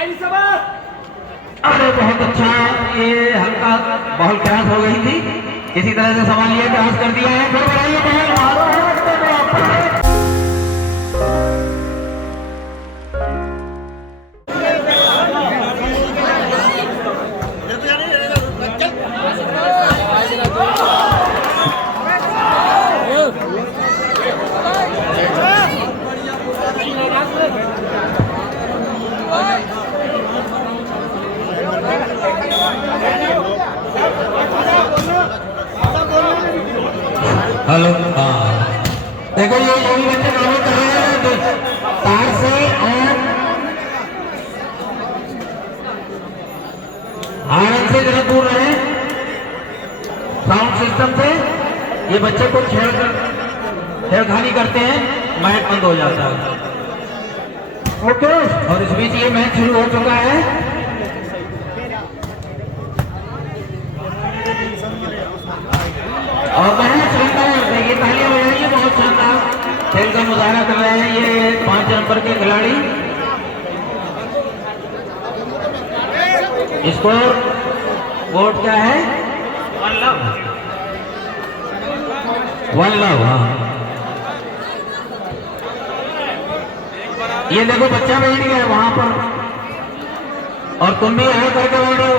अरे बहुत अच्छा, ये हल्का बॉल क्रॉस हो गई थी, इसी तरह से सवाल ये क्रॉस कर दिया है। फिर बढ़ाइए बॉल, मारो है। हेलो, हाँ देखो ये भी बच्चे काम कर रहे हैं तार से और हॉर्न से जरा दूर रहे, साउंड सिस्टम से। ये बच्चे को छेड़खानी करते हैं, मैच बंद हो जाता है। ओके, और इस बीच ये मैच शुरू हो चुका है। और बहुत शानदार, देखिए तालियां बजाइए, बहुत शानदार खेल का मुजाहरा कर रहे हैं ये 5 नंबर के खिलाड़ी। स्कोर बोर्ड क्या है? 1 लव। हाँ, ये देखो बच्चा बैठ गया वहां पर, और तुम भी यहाँ करके बैठो।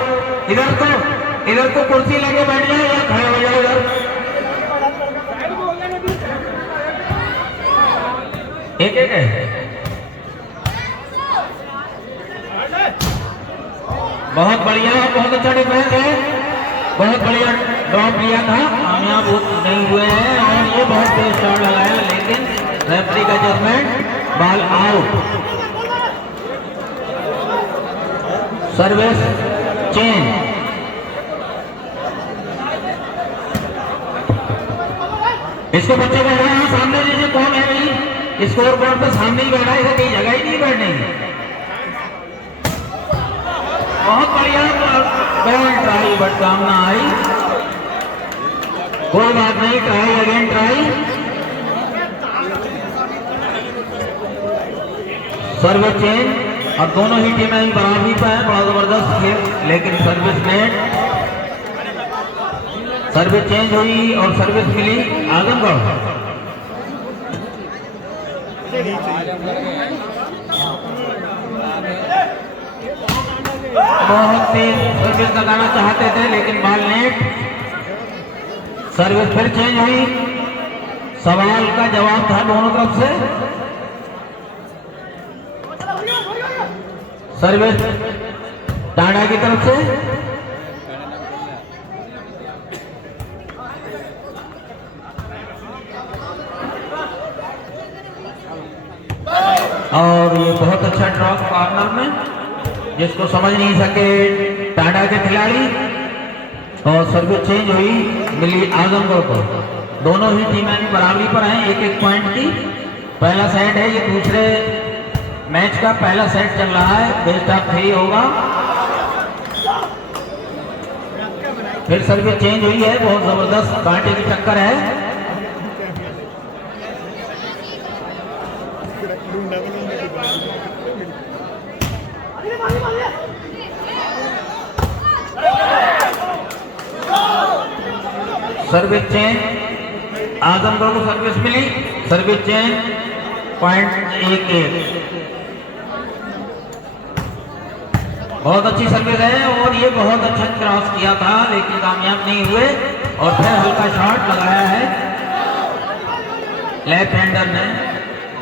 इधर को कुर्सी लेके बैठ जाओ या खड़े हो जाओ इधर। एक है। बहुत बढ़िया, बहुत अच्छा डिफेंस है, बहुत बढ़िया ड्रॉप लिया था, कामयाब नहीं हुए हैं। और ये बहुत तेज शॉट लगाया, लेकिन रेफरी का judgement, ball out. Service change. इसको बच्चे को सामने दीजिए, कौन है भाई? स्कोर बोर्ड पे सामने ही बैठा है, कहीं जगह ही नहीं बैठने की। बहुत बढ़िया बॉल ट्राई, बट काम ना आई। कोई बात नहीं, try again try. Service change. अब दोनों ही टीमें बराबरी पे है, बड़ा जबरदस्त खेल, लेकिन सर्विस नेट, सर्विस चेंज हुई और सर्विस मिली आजमगढ़। बहुत तेज सर्विस लगाना चाहते थे, लेकिन बॉल नेट। सर्विस फिर चेंज हुई। सवाल का जवाब था दोनों तरफ से। सर्विस टाडा की तरफ से। और ये बहुत अच्छा ड्रॉप कॉर्नर में, जिसको समझ नहीं सके टाडा के खिलाड़ी, और सर्विस चेंज हुई, मिली आजमगढ़ को। दोनों ही टीमें बराबरी पर हैं, 1-1 पॉइंट की। पहला सेट है ये, दूसरे मैच का पहला सेट चल रहा है, बेस्ट ऑफ 3 होगा। फिर सर्विस चेंज हुई है, बहुत जबरदस्त कांटे की टक्कर है। सर्विस चेंज, आजमगढ़ को सर्विस मिली। Service change, point 1-1। बहुत अच्छी सर्विस है, और ये बहुत अच्छा क्रॉस किया था, लेकिन कामयाब नहीं हुए। और फिर हल्का शॉट लगाया है लेफ्ट हैंडर ने,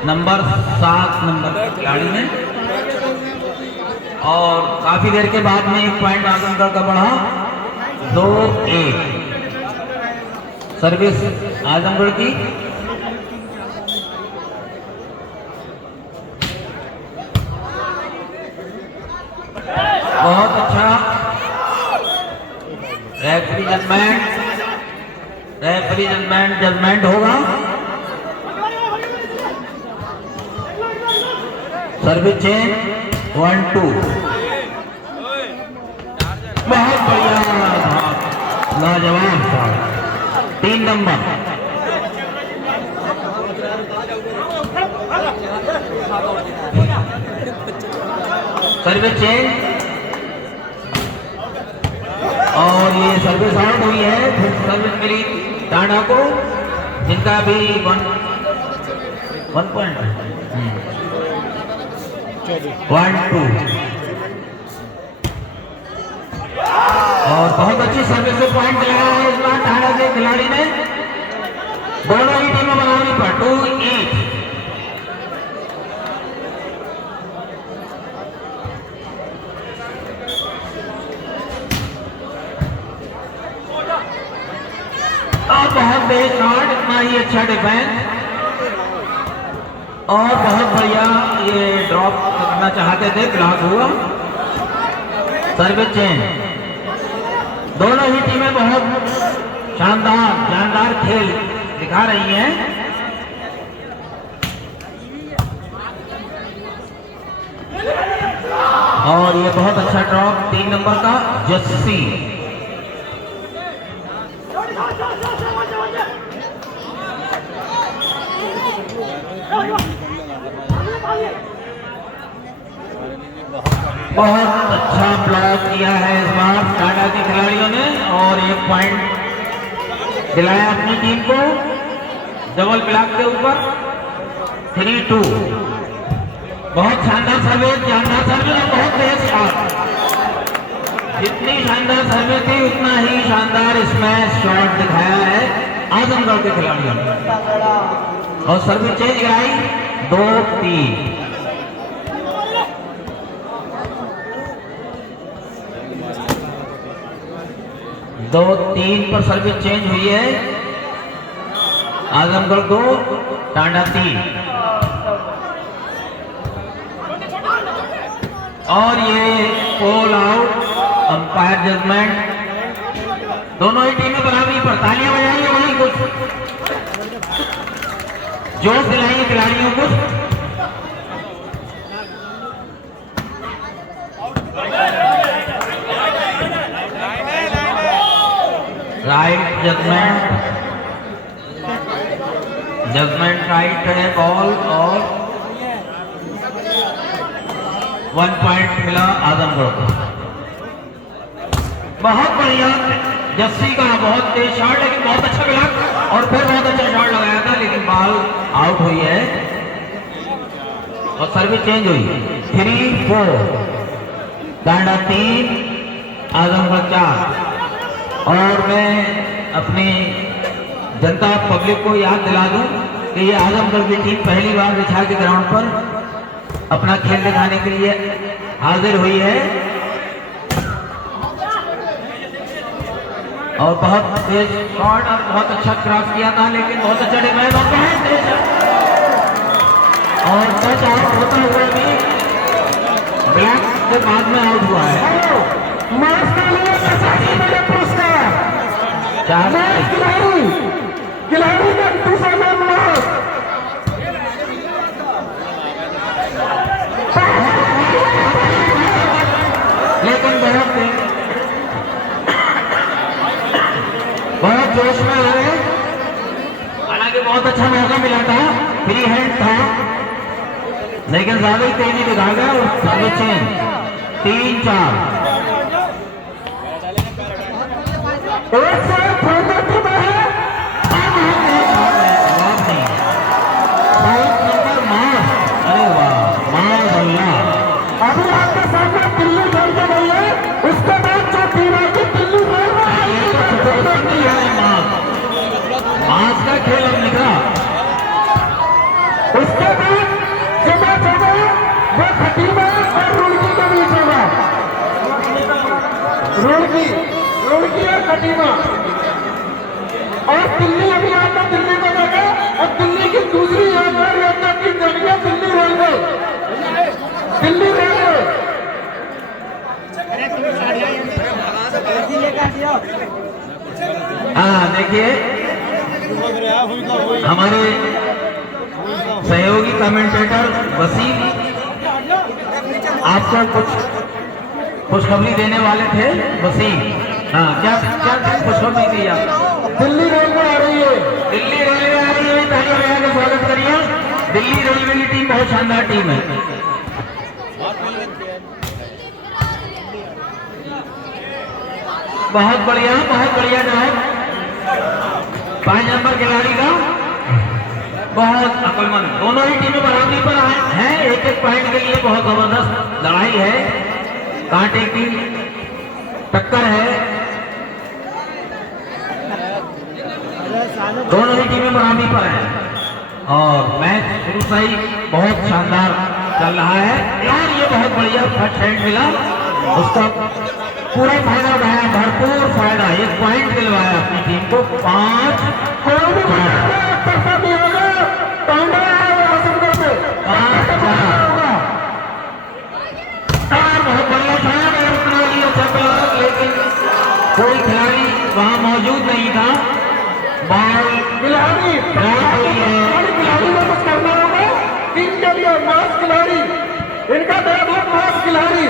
नंबर 7 नंबर खिलाड़ी ने। और काफी देर के बाद में 1 पॉइंट आजमगढ़ का बढ़ा, 2-1। सर्विस आजमगढ़ की। बहुत अच्छा रेफरी जजमेंट होगा। Service change, 1-2। बहुत बढ़िया, लाजवाब था। 3 नंबर। सर्विस चेंज और ये सर्विस आउट हुई है। फिर सर्विस मिली टाडा को, जिनका भी 1 पॉइंट 1-2 और बहुत अच्छी सर्विस से पॉइंट लगाया है इस बार टाडा के खिलाड़ी ने। दोनों ही टीमें बराबरी पर 2-1। बहुत बेहद शॉट, इतना ही अच्छा डिफेंस और बहुत बढ़िया ये ड्रॉप करना चाहते थे, ब्लॉक हुआ। Service change. दोनों ही टीमें बहुत शानदार जानदार खेल दिखा रही हैं। और ये बहुत अच्छा ड्रॉप 3 नंबर का जस्सी। बहुत अच्छा ब्लॉक किया है इस बार टाडा के खिलाड़ियों ने और 1 पॉइंट दिलाया अपनी टीम को डबल ब्लॉक के ऊपर 3-2। बहुत शानदार सर्विस, शानदार सर्विस और बहुत तेज शॉट। जितनी शानदार सर्विस थी उतना ही शानदार स्मैश शॉट दिखाया है आजमगढ़ के खिलाड़ियों ने। और सर्विस चेंज गिराई 2-3। 2-3 पर सर्विस चेंज हुई है। आजमगढ़ 2 टांडा 3। और ये ऑल आउट अंपायर जजमेंट। दोनों ही टीमें बराबरी पर तालियां बजाइए, वही कुछ जोश दिलाइए खिलाड़ियों को। राइट जजमेंट राइट है बॉल और 1 पॉइंट मिला आजमगढ़ को। बहुत बढ़िया जस्सी का बहुत तेज शॉट, लेकिन बहुत अच्छा मिला और फिर बहुत अच्छा शॉट लगाया था, लेकिन बॉल आउट हुई है और सर्विस चेंज हुई 3-4। टांडा 3 आजमगढ़ 4। और मैं अपनी जनता पब्लिक को याद दिला दूं कि ये आजमगढ़ की टीम पहली बार विछा के ग्राउंड पर अपना खेल दिखाने के लिए हाजिर हुई है और बहुत तेज शॉट और बहुत अच्छा क्रॉस किया था, लेकिन बहुत अच्छा डिफेंस और बहुत तेज और टच आउट होता हुआ भी ब्लैक के बाद में आउट हुआ है। खिलाड़ी का दूसरा नाम लेकिन बहुत जोश में है। हालांकि बहुत अच्छा मौका मिला था, फ्री हैंड था, लेकिन ज्यादा ही तेजी दिखा गया और सर्विस चेंज 3-4। अरे वाह, अभी आपके सामने दिल्ली खेल के गई है, उसके बाद जो टीम आएगी दिल्ली मास का खेल अब निकला। उसके बाद जो मैच होगा वो खटीमा और रुड़की के बीच होगा। रुड़की और खटीमा और दिल्ली अभी आपका दिल्ली को जाएगा और दिल्ली की दूसरी यादगार यात्रा की जगह दिल्ली रेलवे। हाँ देखिए, हमारे सहयोगी कमेंटेटर वसीम आपको कुछ खुशखबरी देने वाले थे। वसीम, हाँ क्या खुशखबरी दी आप? दिल्ली रेलवे आ रही है, दिल्ली रेलवे आ रही है, तालियां बजा के स्वागत करिए। दिल्ली रेलवे की टीम बहुत शानदार टीम है। बहुत बढ़िया जवाब 5 नंबर खिलाड़ी का। बहुत अक्लमंद। दोनों ही टीमें बराबरी पर हैं, एक एक पॉइंट के लिए बहुत जबरदस्त लड़ाई है, कांटे की टक्कर है। दोनों ही टीमें बराबरी पर हैं और मैच शुरू से ही बहुत शानदार चल रहा है यार। ये बहुत बढ़िया फर्स्ट हैंड मिला, उसका पूरा फायदा उठाया, भरपूर फायदा। 1 पॉइंट दिलवाया अपनी टीम को। 5 बहुत बढ़िया शॉट है, उतना ही अच्छा चला, लेकिन कोई खिलाड़ी वहां मौजूद नहीं था। बॉल खिलाड़ी को कुछ करना होगा टीम के लिए। मास खिलाड़ी, इनका नाम है मास खिलाड़ी,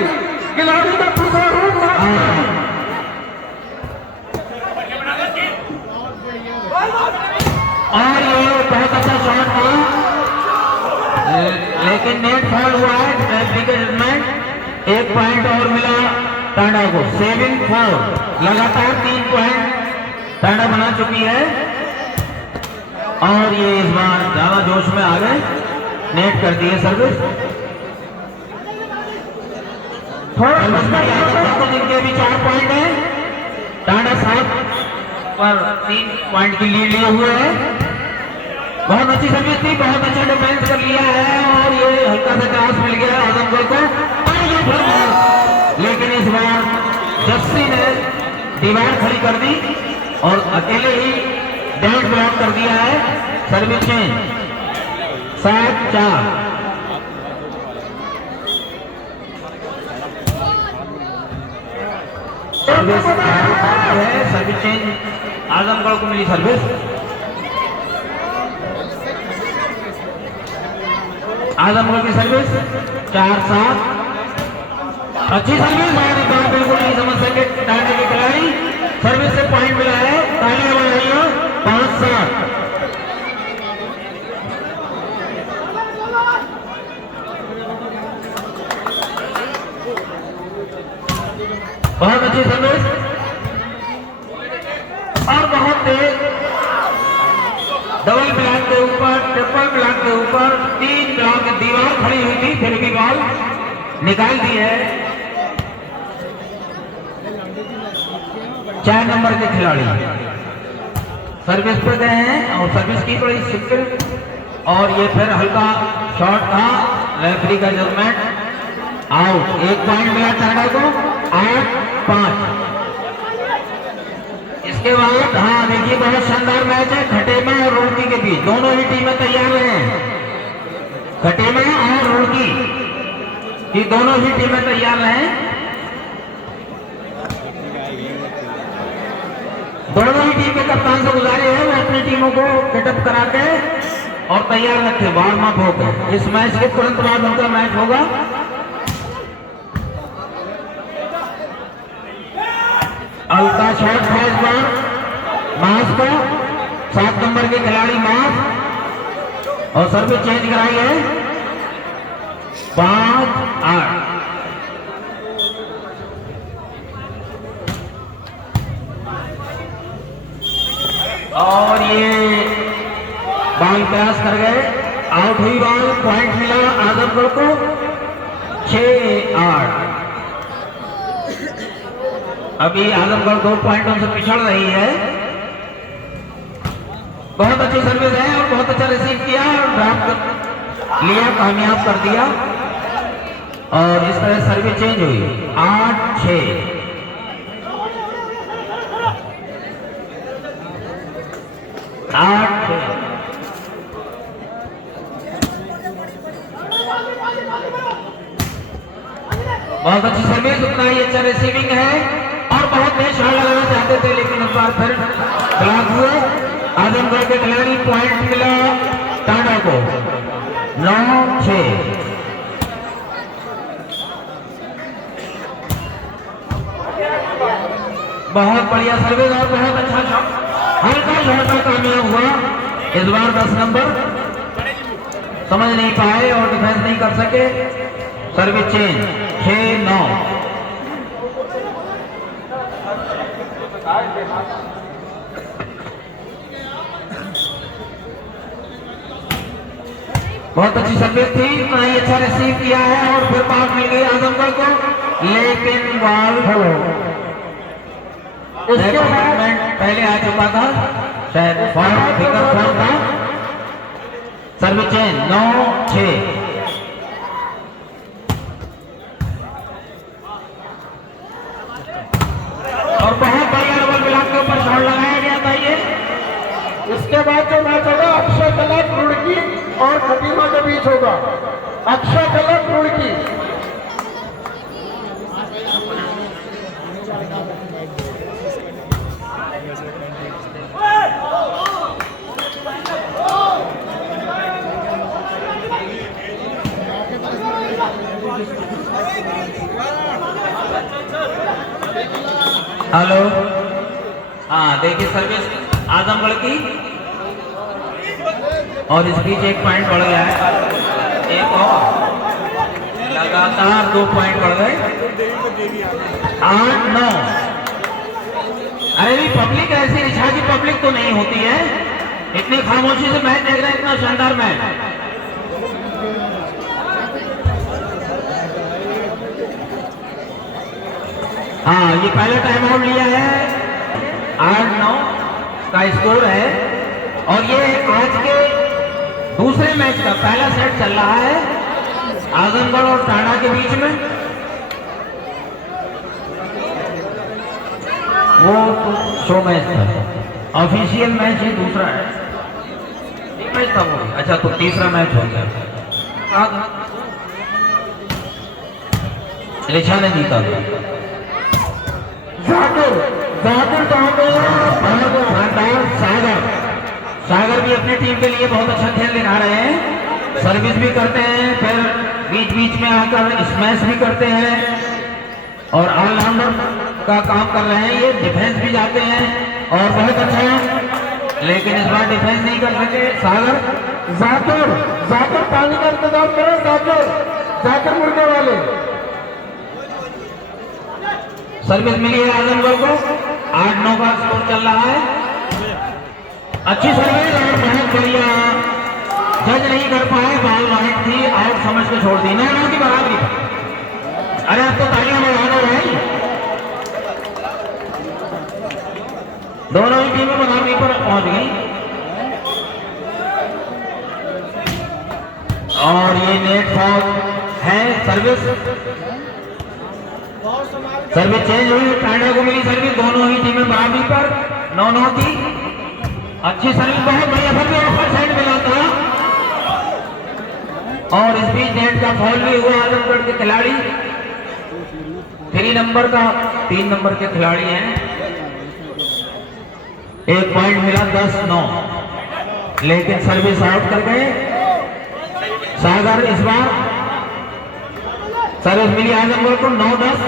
खिलाड़ी का दूसरा रूप और ये बहुत अच्छा शॉट था, लेकिन नेट फॉल हुआ है। रेफरी का जजमेंट। 1 पॉइंट और मिला टांडा को। 7-4 लगातार 3 पॉइंट टांडा बना चुकी है और ये इस बार ज्यादा जोश में आ गए, नेट कर दिए सर्विस। जिनके भी 4 पॉइंट है, टांडा 7 पर 3 पॉइंट की लीड लिए हुए है। बहुत अच्छी सर्विस थी, बहुत अच्छा डिफेंस कर लिया है और ये हल्का सा क्रॉस मिल गया आजमगढ़ को। लेकिन इस बार जस्सी ने दीवार खड़ी कर दी और अकेले ही डेड ब्लॉक कर दिया है। Service change 7-4। सर्विस है, सर्विस चेंज आजमगढ़ को मिली सर्विस। आजमगढ़ की सर्विस 4-7। अच्छी सर्विस, बिल्कुल नहीं समझ सके टांडे के खिलाड़ी। सर्विस से पॉइंट मिला है, तालियां बजाइए। 5-7। बहुत अच्छी सर्विस और बहुत तेज डबल ब्लॉक के ऊपर, ट्रिपल ब्लॉक के ऊपर 3 ब्लॉक की दीवार खड़ी हुई थी, फिर भी बॉल निकाल दी है। 4 नंबर के खिलाड़ी सर्विस पे गए हैं और सर्विस की बड़ी सिंपल और ये फिर हल्का शॉट था। रेफरी का जजमेंट आउट। 1 पॉइंट मिला टांडा को। 8-5। इसके बाद हाँ देखिए, बहुत शानदार मैच है खटेमा और रुड़की के बीच। दोनों ही टीमें तैयार हैं, खटेमा और रुड़की की दोनों ही टीमें तैयार हैं। दोनों ही टीम के कप्तान से गुजारे हैं वो अपनी टीमों को गेटअप करा के और तैयार रखे, वार्म अप होकर। इस मैच के तुरंत बाद उनका मैच होगा। हल्का शॉट था इस बार मास का, 7 नंबर के खिलाड़ी मास, और सर्विस चेंज कराई है। 5-8। और ये बॉल क्रॉस कर गए, आउट हुई बॉल। पॉइंट मिला आजमगढ़ को। 6-8। अभी आजमगढ़ 2 पॉइंटों से पिछड़ रही है। बहुत अच्छी सर्विस है और बहुत अच्छा रिसीव किया और ड्रॉप लिया, कामयाब कर दिया और इस तरह सर्विस चेंज हुई। 8-6। बहुत अच्छी सर्विस, उतना ही अच्छा रिसीविंग है और बहुत तेज शॉट लगाना चाहते थे लेकिन इस बार फिर ब्लॉक हुए। आजमगढ़ के खिलाड़ी पॉइंट मिला टांडा को। 9-6। बहुत बढ़िया सर्विस और बहुत अच्छा शॉट, हल्का शॉट में कामयाब हुआ। इस बार 10 नंबर समझ नहीं पाए और डिफेंस नहीं कर सके। Service change 6-9। बहुत अच्छी सर्विस थी, इतना ही अच्छा रिसीव किया है और फिर पास मिल गई आजमगढ़ को, लेकिन बॉल इसके बाद पहले आ चुका था, शायद फॉल्ट फिगर फॉल्ट था। Service change 9-6। और बहुत बढ़िया डबल ब्लॉक के ऊपर शॉट लगाया गया था ये। इसके बाद जो मैच होगा अक्षय कला रुड़की और खटीमा के बीच होगा। अक्षय कला रुड़की। हेलो, हाँ देखिए सर्विस आजमगढ़ की, और इस बीच एक पॉइंट बढ़ गया है, एक और लगातार 2 पॉइंट बढ़ गए, 8-9। अरे पब्लिक ऐसी रिछा की पब्लिक तो नहीं होती है, इतनी खामोशी से मैच देख रहे हैं, इतना शानदार मैच। हाँ ये पहला टाइम आउट लिया है, 8-9 का स्कोर है, और ये आज के दूसरे मैच का पहला सेट चल रहा है आजमगढ़ और टांडा के बीच में। वो तो शो मैच था, ऑफिशियल मैच ये दूसरा है, एक मैच था वो। अच्छा तो तीसरा मैच हो गया, रिछा ने जीता था। जाकिर सागर भी अपनी टीम के लिए बहुत अच्छा खेल दिखा रहे हैं, सर्विस भी करते हैं, फिर बीच बीच में आकर स्मैश भी करते हैं और ऑलराउंडर का काम कर रहे हैं। ये डिफेंस भी जाते हैं और बहुत अच्छा है, लेकिन इस बार डिफेंस नहीं कर सके सागर। जाकिर पानी का इंतजाम करो, जाकिर मुर्गे वाले। सर्विस मिली है आजमगढ़ को, 8-9 का स्कोर चल रहा है। अच्छी सर्विस और बहुत बढ़िया, जज नहीं कर पाए, बॉल वाइड थी, आउट समझ के छोड़ दी, 9 की बराबरी। अरे अब तो तालियां बजा दो भाई, दोनों ही टीमें बराबरी पर पहुंच गई। और ये नेट फॉल है। सर्विस चेंज हुई, टांडा को मिली सर्विस, दोनों ही टीमें बराबरी पर 9-9 की। अच्छी सर्विस, बहुत बढ़िया सर्विस, ऑफर साइड मिला था, और इस बीच नेट का फॉल भी हुआ आजमगढ़ के खिलाड़ी, 3 नंबर का 3 नंबर के खिलाड़ी हैं। एक पॉइंट मिला 10-9, लेकिन सर्विस आउट कर गए सागर। इस बार सर्विस मिली आजमगढ़ को 9-10,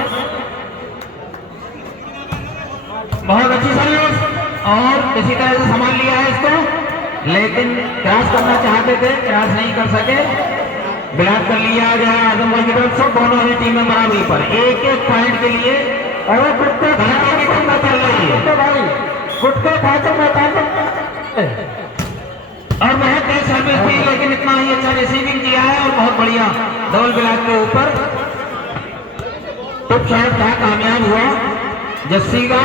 बहुत अच्छी सर्विस, और इसी तरह से संभाल लिया है इसको, लेकिन क्रॉस करना चाहते थे, क्रॉस नहीं कर सके, ब्लॉक कर लिया गया आजमगढ़ की तरफ से। दोनों ही टीमें बराबरी पर, एक एक पॉइंट के लिए, और कुत्ते घाटों की चिंता चल रही है, कुत्ते घाटों में और बहुत तेज सर्विस थी, लेकिन इतना ही अच्छा रिसीविंग किया है, और बहुत बढ़िया डबल ब्लॉक के ऊपर टॉप शॉट था, कामयाब हुआ जस्सी का।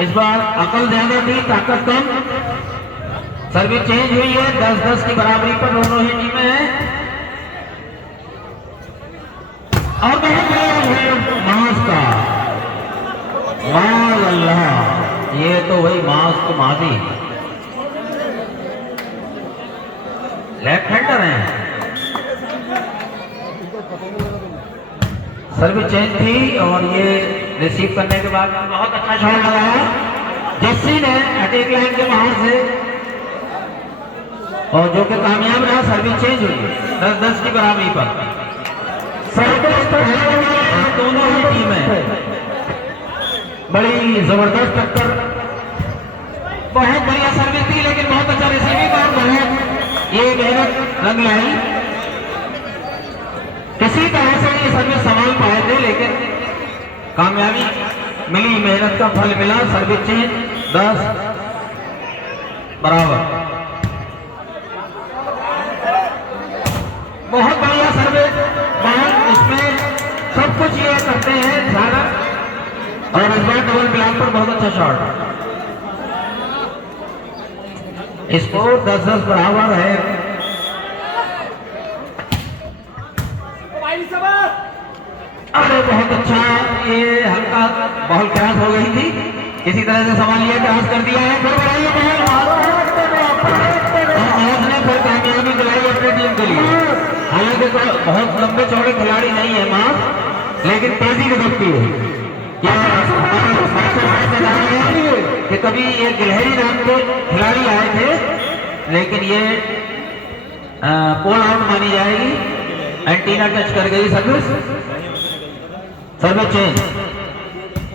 इस बार अकल ज्यादा थी, ताकत कम। सर्विस चेंज हुई है, 10-10 की बराबरी पर दोनों ही टीमें हैं, और बहुत मास का अल्लाह, ये तो वही मास्क मादी लेफ्ट हैंडर हैं। सर्विस चेंज थी, और ये रिसीव करने के बाद बहुत अच्छा शॉट लगाया जस्सी ने अटैक लाइन के बाहर से, और जो कि कामयाब रहा। सर्विस चेंज हुई 10-10 की बराबरी पर। दोनों ही टीमें बड़ी जबरदस्त टक्कर, बहुत बढ़िया सर्विस थी, लेकिन बहुत अच्छा रिसीविंग, और बहुत ये मेहनत रंग लाई। किसी तरह से ये सर्विस संभाल पाए थे, लेकिन कामयाबी मिली, मेहनत का फल मिला। सर्विस चेंज 10 बराबर। ये करते हैं सागर, और इस बार डबल ब्लॉक पर बहुत अच्छा शॉट। स्कोर 10-10 बराबर है। अरे बहुत अच्छा, ये हल्का बॉल क्रॉस हो गई थी, किसी तरह से संभाल लिया, क्रॉस कर दिया है, फिर बढ़ाइए बॉल ने फिर कामयाबी दिलाई अपनी टीम के लिए। हालांकि बहुत लंबे चौड़े खिलाड़ी नहीं है मां, लेकिन तेजी की सकती है। कि कभी ये गिलहरी नाम के खिलाड़ी आए थे, लेकिन ये पोल आउट मानी जाएगी। एंटीना टच कर गई, सर्विस चेंज।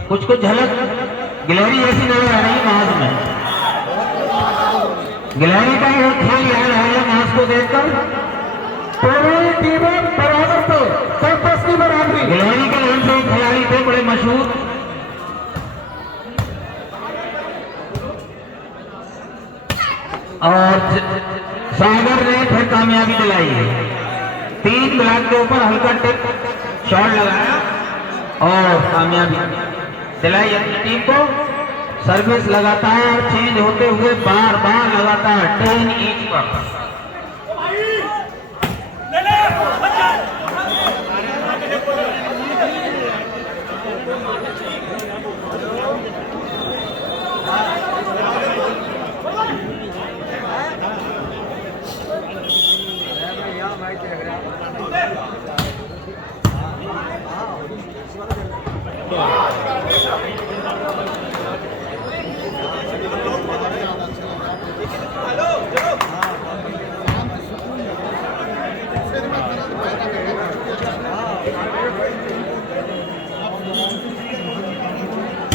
कुछ कुछ झलक गिलहरी ऐसी नजर आ रही मास में, गिलहरी का ये खेल याद आया मास को देखकर। पूरी टीमें बराबर थे, सर्कस की बराबरी। गिलहरी के नाम से खिलाड़ी थे बड़े मशहूर। और सागर ने फिर कामयाबी दिलाई है। 3 ब्लॉक के ऊपर हल्का टिप शॉट लगाया और कामयाबी दिलाई अपनी टीम को। सर्विस लगातार चेंज होते हुए बार बार लगातार 10 ईच पर।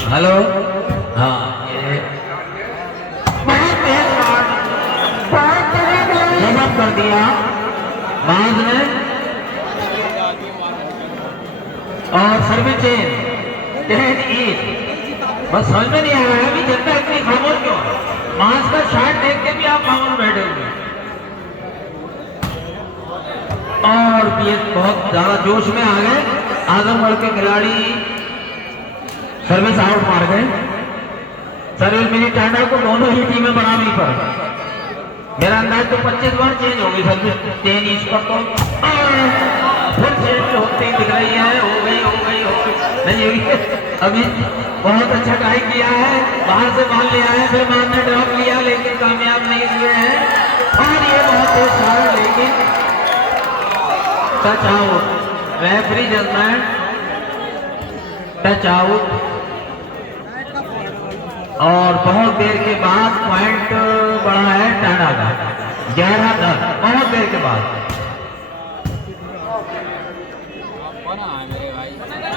हेलो, हाँ ये बहुत तेज शॉट कर दिया बाज ने, और सर्विस चेंज 10 ईच। बस समझ में नहीं आ रहा है कि जनता इतनी खामोश क्यों। मांस का शॉट देख के भी आप खामोश बैठे हुए, और ये बहुत ज्यादा जोश में आ गए। आजमगढ़ के खिलाड़ी सर्विस आउट मार गए। सर्विस मिली टांडा को, दोनों ही टीमें बराबरी पर। मेरा अंदाज तो 25 बार चेंज हो गई सर्विस 10 ईच पर, तो फिर चेंज होती दिख रही है। हो गई नहीं हुई। अभी बहुत अच्छा ट्राई किया है, बाहर से बाल लिया है, फिर मान ने ड्रॉप लिया, लेकिन कामयाब नहीं हुए हैं। और ये बहुत तेज सारा, लेकिन touch out. Referee judgement touch out. और बहुत देर के बाद पॉइंट बढ़ा है टाटा का 11-10, बहुत देर के बाद।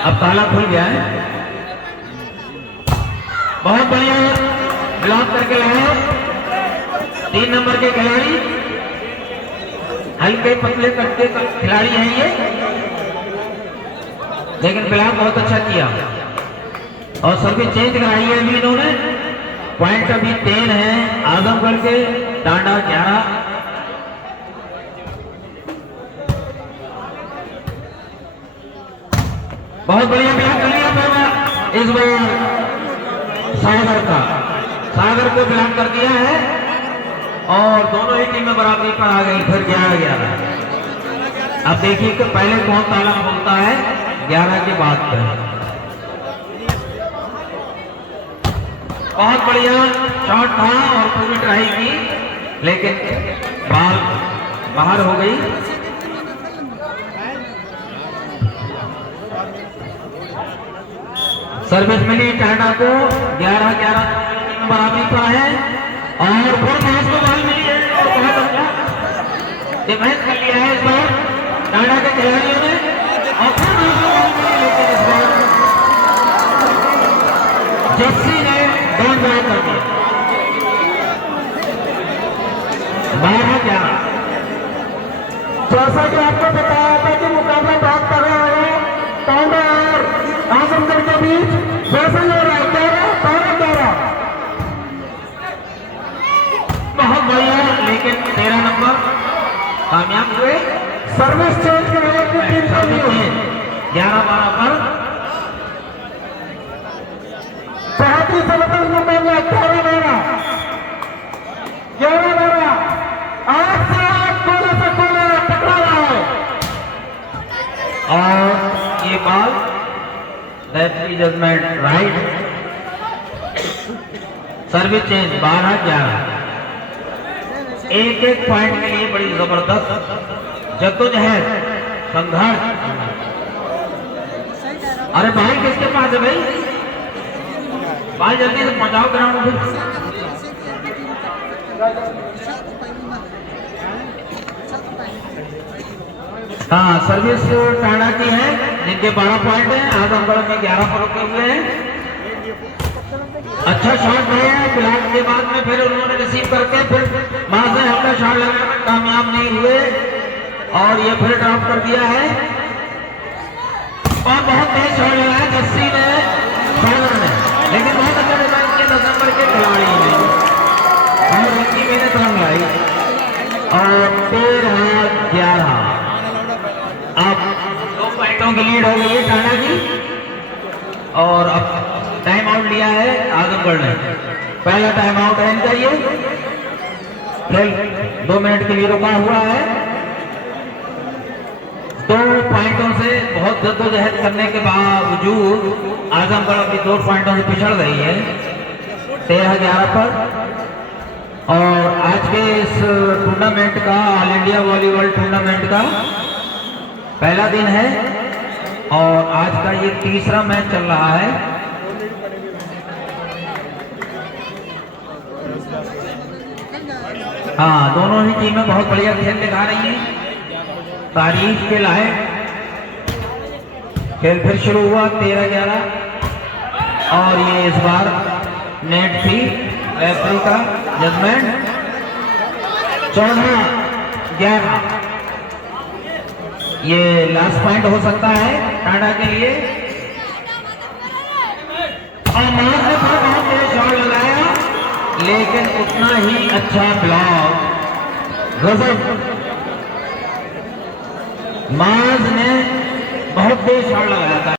अब ताला खुल गया है। बहुत बढ़िया ब्लॉक करके लाए 3 नंबर के खिलाड़ी, हल्के पतले कट के खिलाड़ी हैं ये, लेकिन ब्लॉक बहुत अच्छा किया। और सर्विस चेंज कराई है अभी इन्होंने। पॉइंट अभी 10 है आजमगढ़ के, टांडा 11। बहुत बढ़िया ब्लॉक कर लिया इस बार सागर का। सागर को ब्लॉक कर दिया है और दोनों ही टीमें बराबरी पर आ गई। फिर 11-11। अब देखिए कि पहले कौन ताला बोलता है 11 के बाद पर। बहुत बढ़िया शॉट था और पूरी ट्राई की, लेकिन बॉल बाहर हो गई। सर्विस मिली टाटा को 11-11 बराबरी पर है। और फिर मैच को बॉल मिली है और बहुत अच्छा डिफेंस कर लिया है इस बार टाटा के खिलाड़ियों ने। और फिर मैच को बॉल मिली, लेकिन इस बार जेसी ने डाउन ड्राइव कर दिया। 12-11। जैसा कि आपको बताया था कि मुकाबला बहुत तगड़ा है टांडा और आजमगढ़ के बीच, वैसे ही हो रहा है 12-12। बहुत बढ़िया, लेकिन 13 नंबर कामयाब हुए। सर्विस चेंज कराने की टीम के लिए 11-12 पर। बहुत ही जबरदस्त मुकाबला 11-12 आज से आज कोने से कोने टकरा रहा है। और ये ball referee judgement right. Service change 12-11। एक पॉइंट के लिए बड़ी जबरदस्त जद्दोजहद, संघर्ष। अरे भाई किसके पास है भाई? भाई जल्दी से पहुंचाओ ग्राउंड पे। हाँ, सर्विस टाड़ा की है जिनके 12 पॉइंट है। आजमगढ़ में 11 पर रुके हुए हैं। अच्छा शॉट है, ब्लॉक के बाद में फिर उन्होंने रिसीव करके फिर वहां से अपना शॉट लगाने में कामयाब नहीं हुए और ये फिर ड्रॉप कर दिया है। और बहुत तेज शॉट लगाया जस्सी ने, सागर ने, लेकिन बहुत अच्छा डिजाइन किया 10 नंबर के खिलाड़ी ने और उनकी मेहनत रंग लाई। और 13-11 अब 2 पॉइंटों की लीड हो गई है टाटा की। और अब टाइम आउट लिया है आजमगढ़ ने। पहला टाइम आउट है इनका। ये खेल 2 मिनट के लिए रुका हुआ है। 2 पॉइंटों से बहुत जद्दोजहद करने के बावजूद आजमगढ़ अभी 2 पॉइंटों से पिछड़ गई है 13-11 पर। और आज के इस टूर्नामेंट का, ऑल इंडिया वॉलीबॉल टूर्नामेंट का पहला दिन है और आज का ये तीसरा मैच चल रहा है। हाँ, दोनों ही टीमें बहुत बढ़िया खेल दिखा रही हैं, तारीफ के लायक। खेल फिर शुरू हुआ 13-11 और ये इस बार नेट थी रेफरी का जजमेंट 14-11। ये लास्ट पॉइंट हो सकता है टाटा के लिए। और माज ने बहुत तेज शॉट लगाया लेकिन उतना ही अच्छा ब्लॉक। गजब, माज ने बहुत तेज शॉट लगाया था।